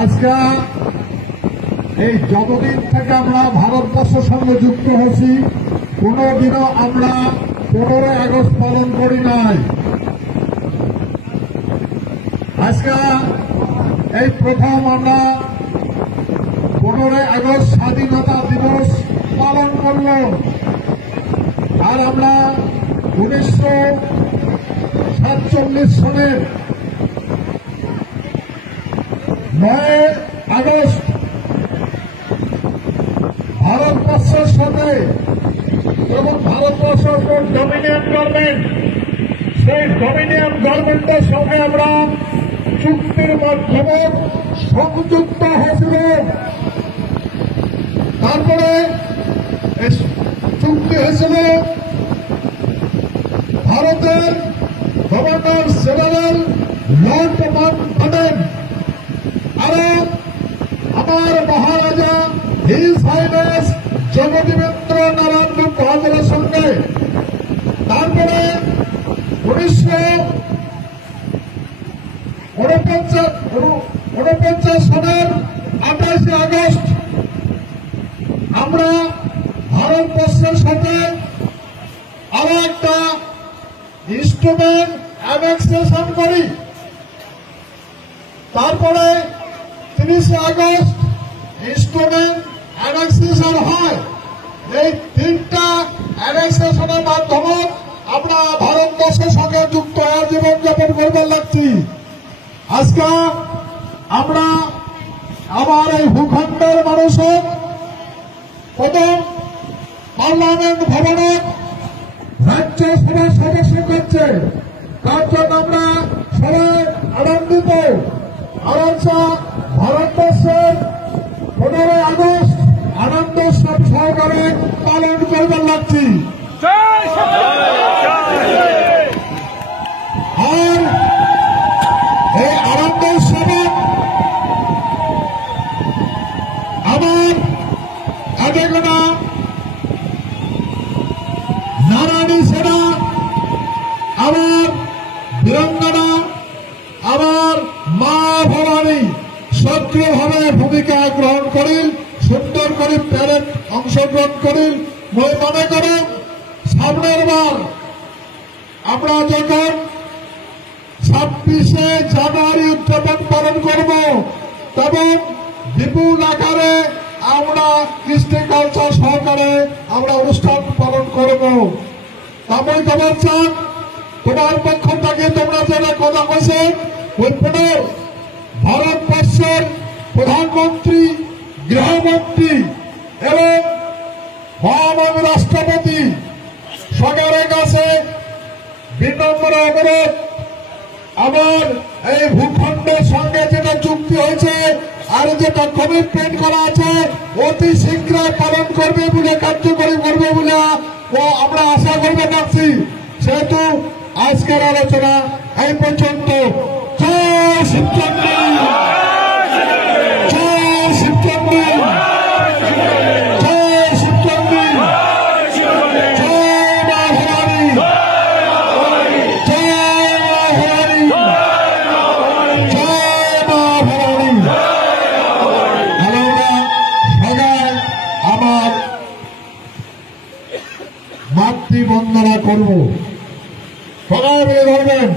আজকে এই যতদিন থেকে আমরা ভারতবর্ষের সঙ্গে যুক্ত হয়েছি কোনদিনও আমরা 15 আগস্ট পালন করি নাই। আজকে এই প্রথম আমরা 15 আগস্ট স্বাধীনতা দিবস পালন করলাম। আর আমরা 1947 সনের 9 আগস্ট ভারতবর্ষের সাথে এবং ভারতবর্ষের ডমিনিয়ন গভর্নমেন্ট, সেই ডমিনিয়ন গভর্নমেন্টের সঙ্গে আমরা চুক্তির মাধ্যমে সংযুক্ত হয়েছিল। তারপরে চুক্তি হয়েছিল ভারতের গভর্নর জেনারেল লর্ড মাউন্টব্যাটেন আর আমার মহারাজা হিজ হাইনেস জগদীবেন্দ্র নারায়ণ মহারাজের সঙ্গে। তারপরে 1949 সনের 28 আগস্ট আমরা ভারতবর্ষের সাথে আরো একটা ইনস্ট্রুমেন্ট অ্যানেক্সেশন করি। তারপরে 30 আগস্ট ইনস্ট্রুমেন্ট অ্যানেক্সেশন হয়। এই 3টা অ্যানেক্সেশনের মাধ্যমে আমরা ভারতবর্ষের সঙ্গে যুক্ত হয়ে জীবনযাপন করবার লাগছি। আজকে আমরা আমার এই ভূখণ্ডের মানুষের প্রথম পার্লামেন্ট ভবনে রাজ্যসভার সদস্য করছে, তার জন্য আমরা সবাই আনন্দিত। আর ভারতবর্ষের 15 আগস্ট আনন্দ সহকারে পালন করবার লাগছি। আর এই আনন্দ উৎসবে আমার আবেগনা নারায়ণী সেনা, আমার বীরাঙ্গনা, আমার মা ভবানী সক্রিয়ভাবে ভূমিকা গ্রহণ করেন, সুন্দর করে প্যারেড অংশগ্রহণ করেন। মই মনে করেন সামনের বার আমরা যখন 26শে জানুয়ারি উদযাপন পালন করব তখন বিপুল আকারে আমরা কৃষ্টি কালচার সহকারে আমরা অনুষ্ঠান পালন করব। আমি খবর চান তোমার পক্ষ থেকে তোমরা যারা কথা বলছে ভারতবর্ষের প্রধানমন্ত্রী, গৃহমন্ত্রী এবং মহামান্য রাষ্ট্রপতি সকলের কাছে বিনম্র অনুরোধ, আমার এই ভূখণ্ডের সঙ্গে যেটা চুক্তি হয়েছে আর যেটা কমিটমেন্ট করা আছে অতি শীঘ্র পালন করবে বলে, কার্যকরী করবে বলে আমরা আশা করতে পারছি। সেহেতু আজকের আলোচনা এই পর্যন্ত। জয় শিবচন্দ্র, জয় শিবচন্দ্র, জয় শিবচন্দ্র, জয় মা ভবানী, জয় মা ভবানী, জয় মা ভবানী। আমরা সবাই আমার মাতৃবন্দনা করব, সবাই মিলে ধরবেন।